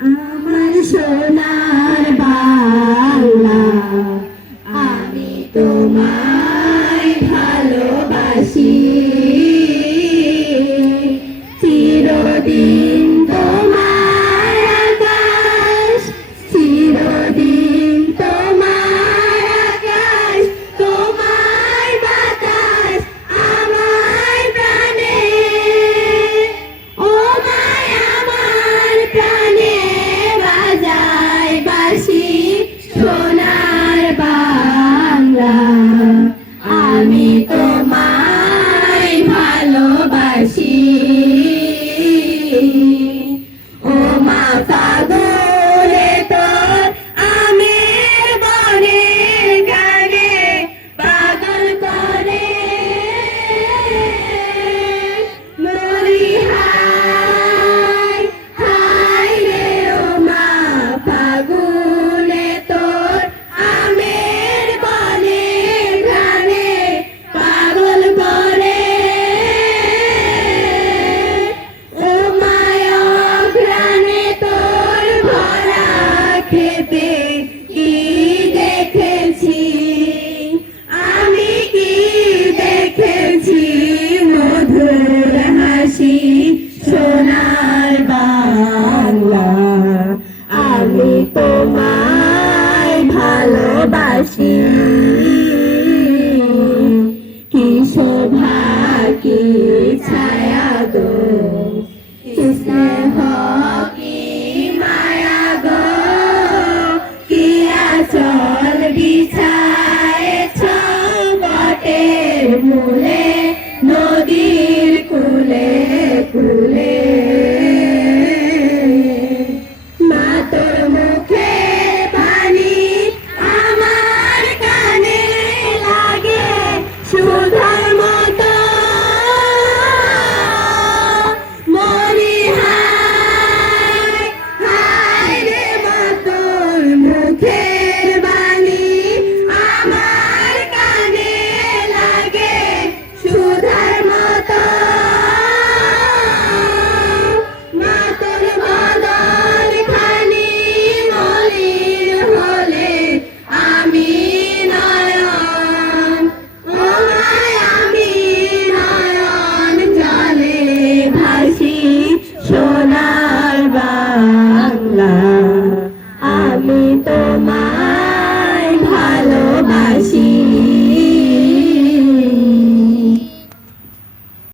আমার সোনার বাংলা আমি তোমার ভেবে কি দেখেছি? আমি কি দেখেছি মধুর হাসি সোনার বাংলা? আমি তোমায় ভালোবাসি। কি শোভা, কি ছায়া গো? Yeah.